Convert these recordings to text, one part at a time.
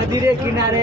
નદી રે કિનારે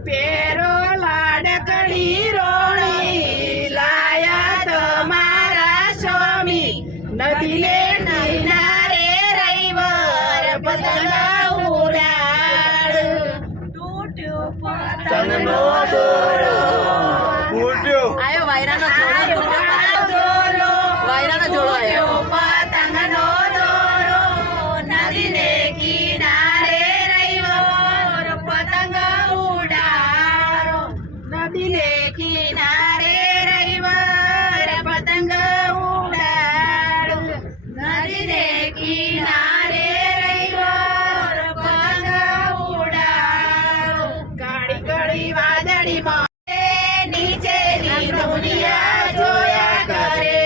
પેરો લાડકડી રોણી લાયા તમારા સ્વામી નદી લે નૈનારે રવિવાર પતંગ ઉડાડ તૂટ્યો પતંગનો દોરો ફૂટ્યો આયો વાયરાનો જોડો વાયરાનો જોડો આયો પતંગનો દોરો નદી ને કિનારે રવિવાર પતંગ ઉડાડો નદી ને કિનારે રવિવાર પતંગ ઉડાડો નદી ને કિનારે રવિવાર પતંગ ઉડાડો કાળી કાળી વાદળીમાં નીચેની દુનિયા જોયા કરે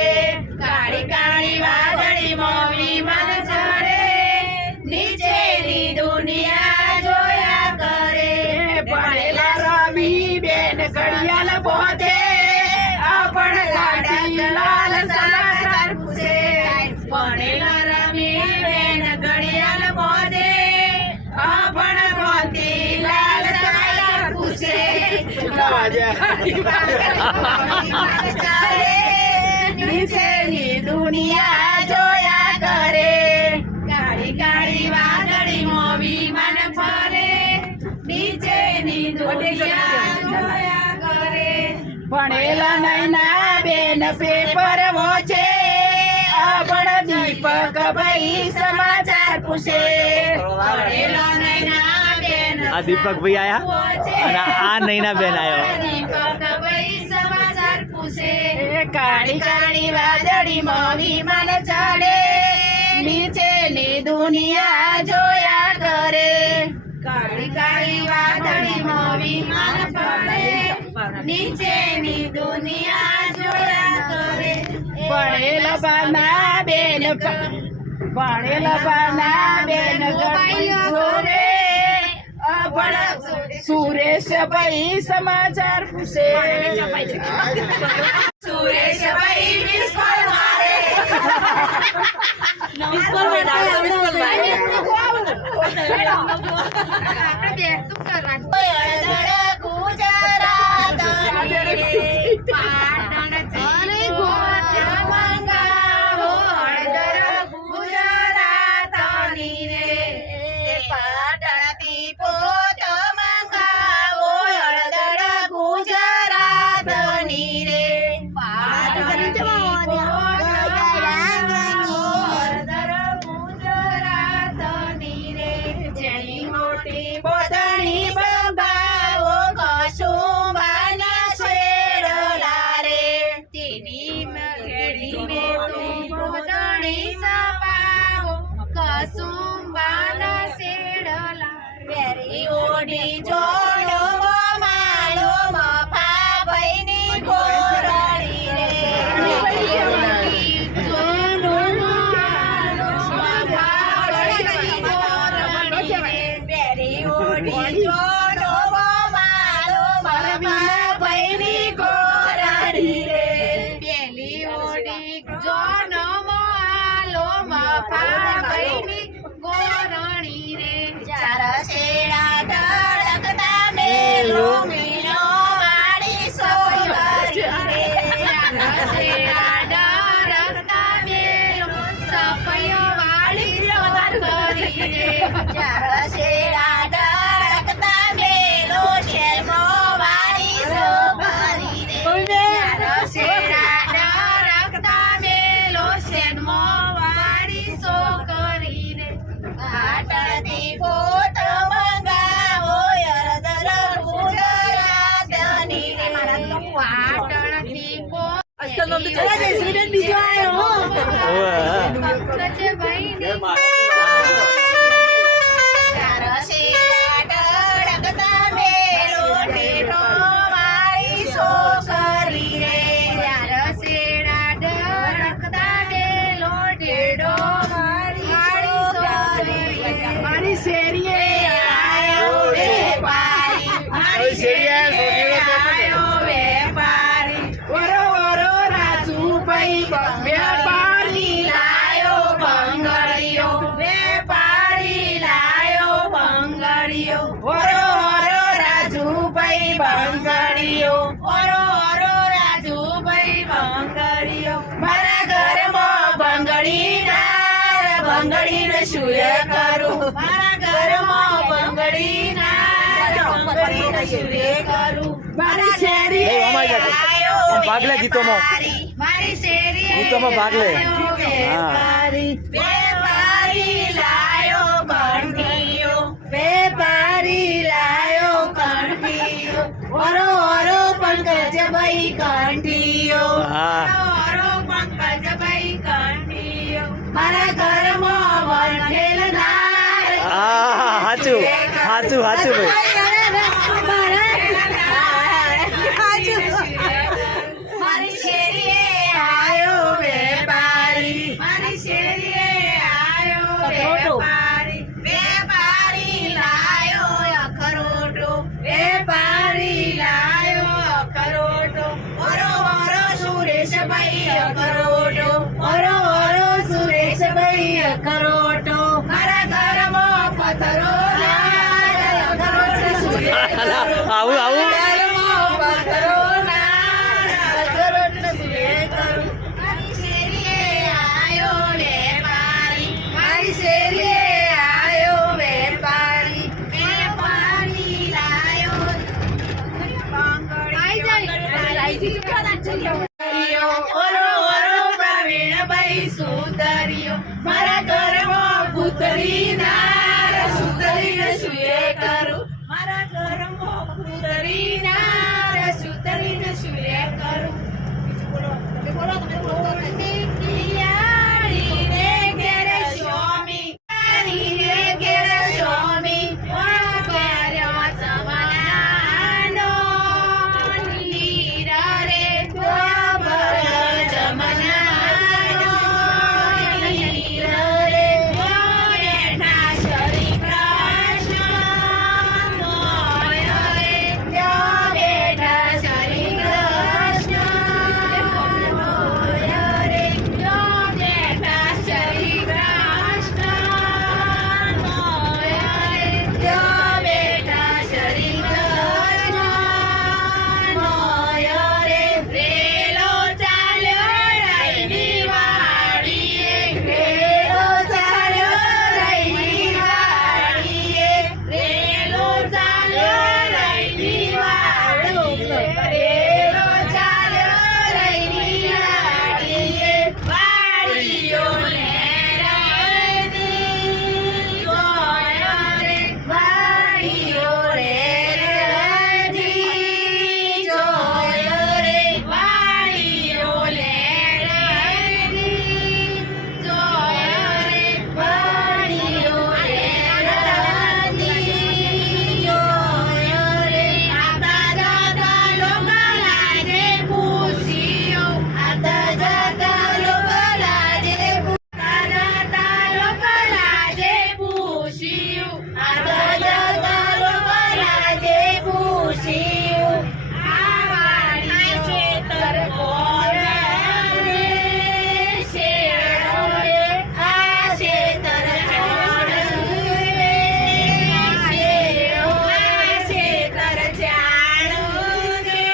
કાળી કાળી વાદળીમાં વિમાન ચડે નીચેની દુનિયા જોયા કરે ભણેલા રમી બેન ઘડિયાળ બોધે આપણ લાડી લાલ સમાચાર પૂછે ભણેલા રમી બેન ઘડિયાળ બોધે આપણ મોતી લાલ સમાચાર પૂછે નીચેની દુનિયા જોયા કરે કાળી કાળી વાદળીમાં વિમાન ફરે નીચેની દુનિયા જોયા કરે ભણેલા નૈના બેન પેપર વોચે આપણ દીપક ભાઈ સમાચાર પૂછે ભણેલા નૈના બેન આ દીપક ભાઈ આયા અને આ નૈના બેન આયો સમાચાર પૂછે કાળી કાળી વાદળીમાં વિમાન ચડે નીચેની દુનિયા જોયા કરે કાળી કાળી વાદળીમાં વિમાન પડે નીચેની દુનિયા જોયા કરે ભણેલા બાના બેન ભણેલા બાના બેન જોડે સુરેશ ભાઈ સમાચાર પૂછે સુરેશ ભાઈ મિસકોલ મારે ઓડી જોડો માલો મફા ભાઈની ગોરડી રે જોડો માલો મફા ભાઈની ગોરડી રે બેરી ઓડી જોડો માલો મફા ભાઈની ગોરડી રે બેલી ઓડી જોડો માલો મફા ભાઈની ગોરડી રે ચાર શેડા ધડકતા મેલો મીનો વાડી સોયરી રે ચાર શેડા ધડકતા મેલો સફયો વાડી સોયરી રે ચાર શેડા ધડકતા મેલો શેમો વાડી સોયરી રે ચાર શેડા ધડકતા મેલો શેમો વાડી સોયરી રે આટતી પોત મંગાવો યરદર ગુજરાત જયશ્રીબેન બીજો આવ્યો હો. ઓવે. મારી શેરીએ આયો વેપારી વરો વરો રાજુભાઈ વેપારી લાયો બંગડીયો વેપારી લાયો બંગડીયો વરો વરો રાજુભાઈ બંગડીયો વરો વરો રાજુભાઈ બંગડીયો મારા ઘરમાં બંગડી ના બંગડીને શું કરું મારા ઘરમાં બંગડી ના બંગડીને શું કરું મારી શેરી એ અમાય જાતે. આમ ભાગ લે ગીતોમાં. મારી શેરી ગીતોમાં ભાગ લે. વેપારી વેપારી લાયો કંઠીયો વેપારી લાયો કંઠીયો વરો વરો પંકજભાઈ કંઠીયો હા. વરો પંકજભાઈ કંઠીયો મારા ઘરમાં વંઠેલ નાર હા સાચું સાચું સાચું ભાઈ. મારી શેરીએ આયો વેપારી મારી શેરીએ આયો વેપારી વેપારી લાયો અખરોટો વેપારી લાયો અખરોટો ઓરો ઓરો સુરેશભાઈ અખરોટો ઓરો ઓરો સુરેશભાઈ અખરોટો મારા ઘરમાં પથરો લાલ અખરોટ આવું આવું. મારા ઘરમાં પુતરી નાર સુતરીને સુએ કરું મારા ઘરમાં પુતરી નાર સુતરીને સુએ કરું પિયાળીને ઘેરે સ્વામી પિયાળીને ઘેરે સ્વામી વાપર્યો જમાનાનો નીરા રે વાપર્યો જમાનાનો નીરા રે બેઠા શ્રી કૃષ્ણ મોય રે બેઠા શ્રી કૃષ્ણ મોય રે બેઠા શ્રી કૃષ્ણ મોય રે બેઠા શ્રી કૃષ્ણ મોય રે રેલો ચાલ્યો રઈની વાડીએ રેલો ચાલ્યો રઈની વાડીએ રેલો ચાલ્યો રઈની વાડીએ રેલો ચાલ્યો રઈની વાડીએ વાડીઓ લેરાની જોયો રે વાડીઓ લેરાની જોયો રે વાડીઓ લેરાની જોયો રે વાડીઓ લેરાની જોયો રે આતા જાતા લોકો લાજે પૂછ્યો આતા જાતા લોકો લાજે આતા લોકો લાજે પૂછ્યું આતા જાતા લોકો લાજે પૂછ્યું આ વાડી ખેતર કોરે શેરો રે આ ખેતર કોરે શેરો આ ખેતર જાણું રે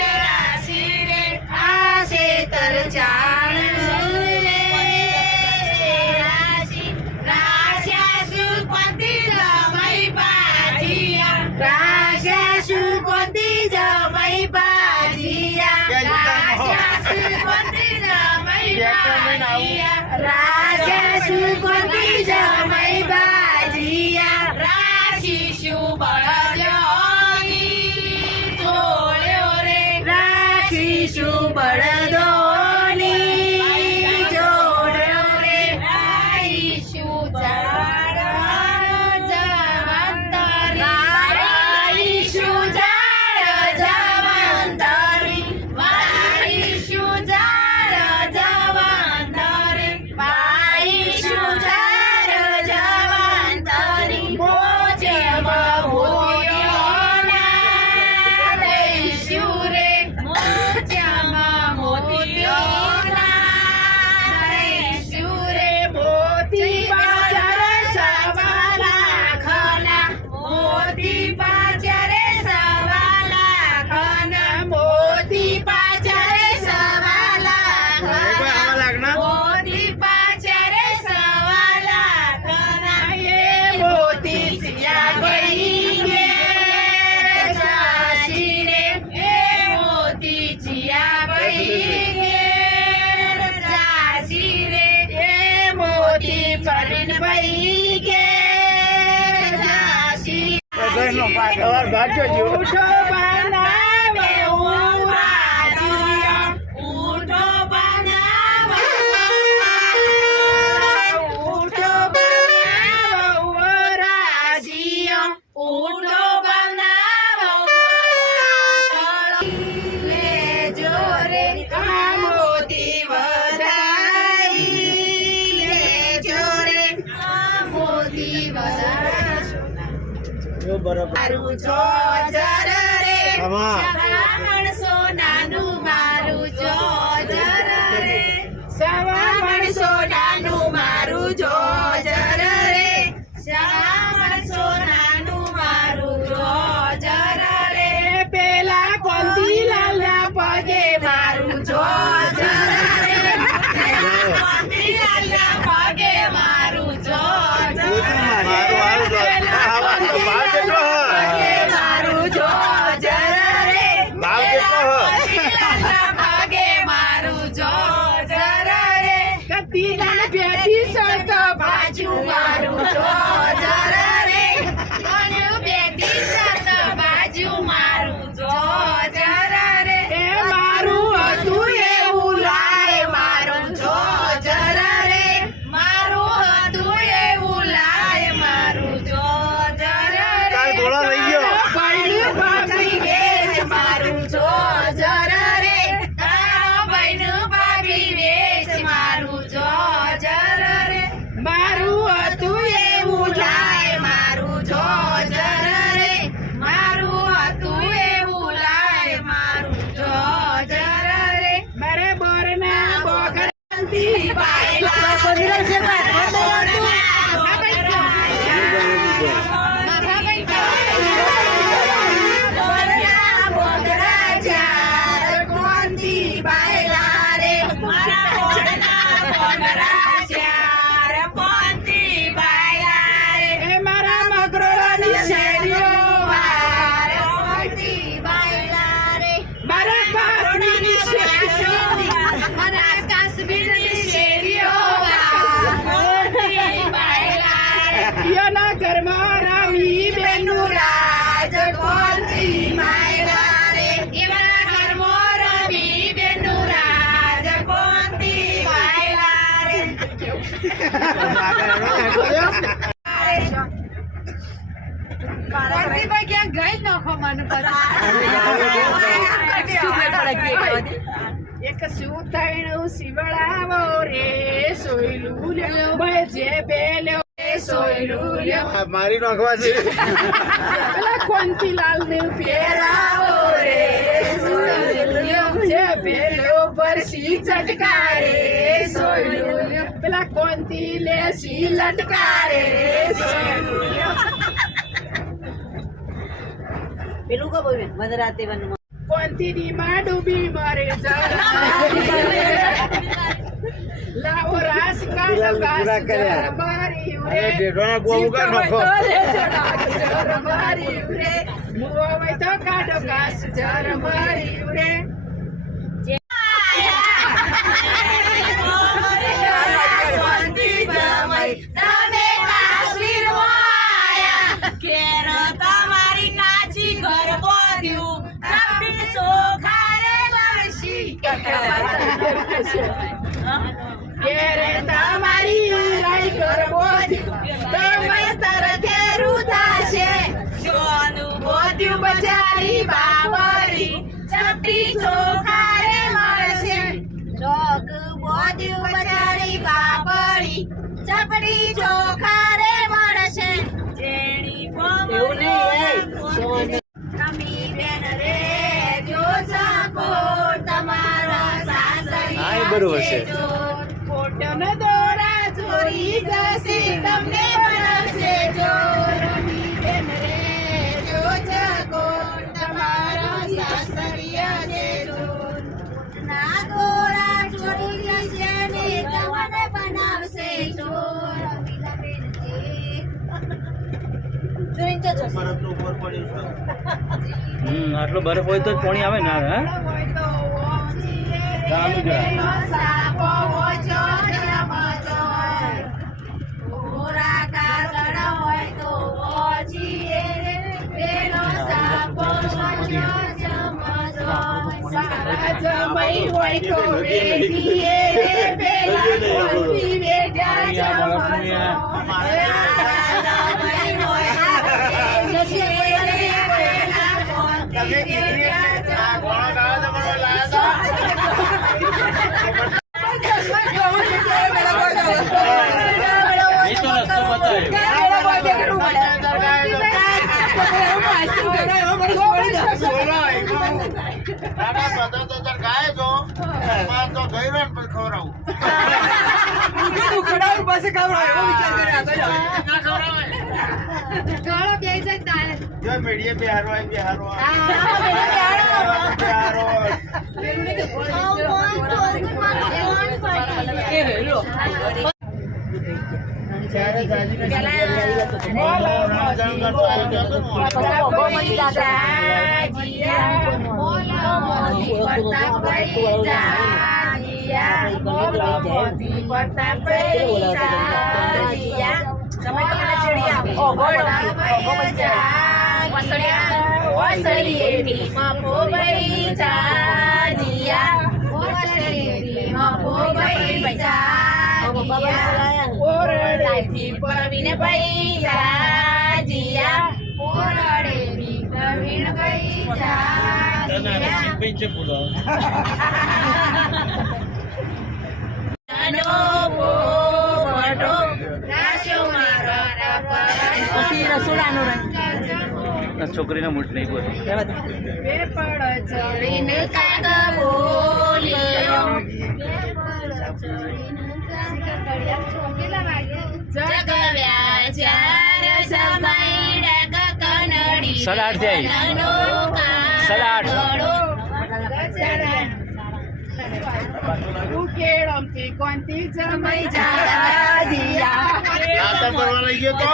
રાશી રે આ ખેતર જાણું રે રાશી રાશા સુપતિ જમાઈ બાજીયા રાશા સુપતિ જમાઈ બાજીયા રાશા સુપતિ જમાઈ બાજીયા રાશા સુપતિ જમાઈ બાજીયા રાશી શું બળજોની જોડ્યો રે રાશી શું બળજોની વહી કે જાશી ઉઠો બનાવે રાજીઓ ઉઠો બનાવો ઉઠો બનાવો રાજીઓ ઉઠો બનાવો લેજો રે મોતી વધાઈ લેજો રે મોતી વધાઈ મારું જોજર રે શ્રાવણ સોનાનું મારું જોજર રે શ્રાવણ સોનાનું મારું જોજર રે શ્રાવણ સોનાનું મારું જોજર રે પેલા કોંતીલાલના પગે મારું જોજર રે કોંતીલાલના પગે મારું જોજર રે બાજુ મારું જોજર રે બેટી સત બાજુ મારું જોજર રે મારું હતું એવું લાય મારું જોજર રે મારું હતું એવું લાય મારું જોજર રે ભાભી વેચ મારું જોજર રે બહેનું ભાભી વેચ મારું જોજર રે મારું હતું એવું લાય મારું જોજર રે મારું હતું એવું લાય મારું જોજર રે મારે બોરના બોગરતી બાયલા બોગરા ચાર કોંતી બાયલા રે મારા બોરના બોગરા ચાર કોંતી બાયલા રે મારા મગરોની શેરીઓ વાર કોંતી બાયલા રે મારા કાશ્મીરી શેરીઓ મારા કાશ્મીરી શેરીઓ વાર કોંતી બાયલા રે પિયાના ઘરમાં રાવી બેનું રાજ કોંતી બાયલા રે એવાના ઘરમાં રાવી બેનું રાજ કોંતી બાયલા રે એક સુતણું શિવડાવો રે સોયલું લ્યો જે પેલ્યો સોયલું લ્યો મારી નાખવા છે પેલા કોંતીલાલ ને પહેરાવો રે સોયલું લ્યો જે પેલ્યો પરસી ચટકારે સોયલું લ્યો પેલા કોંતી લે સી લટકારે સોયલું લ્યો પેલું કો બોલ મધરાતે વનમાં કોંતીની માં ડૂબી મરે લાવો રાસ કાઢો ઘાસ જર મારી ઉરે જર મારી ઉરે મુવો હોય તો કાઢો ઘાસ જર મારી ઉરે તમે કાશ્મીર કેર તમારી કાચી ઘર બોધ્યું આપણી ચોખારે વળશી કેરે તમારી લઈ ઘર બોધ્યું તમે તરતે રૂધાશે જોનું બોધ્યું બચારી બાબરી ચપટી ચોખારે મળશે ચોક બોધ્યું બચારી બાબરી ચપટી ચોખારે મળશે જેણી કમી બેન રે જો સપોર તમારા સાસરી હા, એ બરોબર છે. ફોટોનો દોરા ચોરી જશે તમને બનાવશે ચોર કમી બેન રે જો સપોર તમારા સાસરિયા છે ચોર ના દોરા ચોરી જશે ને તમને બનાવશે ચોર આટલો બરફ હોય તો જ પાણી આવે ને હે ચાલુ જ. સાપો ઓછો જમજો. ઓરા હોય તો વેઠીએ પેલા કોલથી વેઠ્યા જમણો. મીડિયા બિહારો ઓરડેથી પ્રવીણ પૈસા જીયા ઓરડેથી પ્રવીણ પૈસા છોકરીનો મૂઠ નહીં બોલ પેપડ ચડીને કાગ બોલ્યો જગવ્યા ચાર સમય કનડી 8:30 થી આવી. ઉકેળમથી કોનથી જમાઈ જાજીયા કરવા લઈ ગયો તો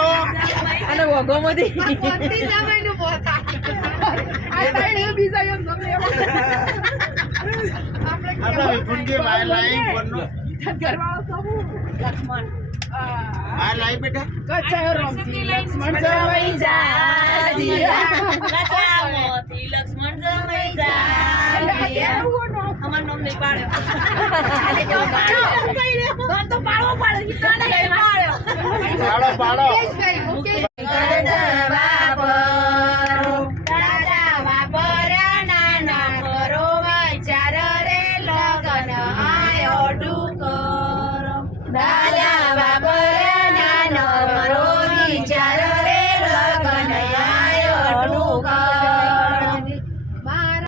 અને વગોમાંથી કોનથી જમાઈનું બોતા આ તાણે બીજા એમ ગમે આપણા વિપુલજી બહાર લાઈ ફોનનો ઘરવાળો સબુ લક્ષ્મણ બહાર લાઈ બેટા કચરમથી લક્ષ્મણ જમાઈ જાજીયા લક્ષ્મણ જમાઈ જા અમાર નામ નહીં પાડ્યો તો પાડવો પડે પાડો પાડો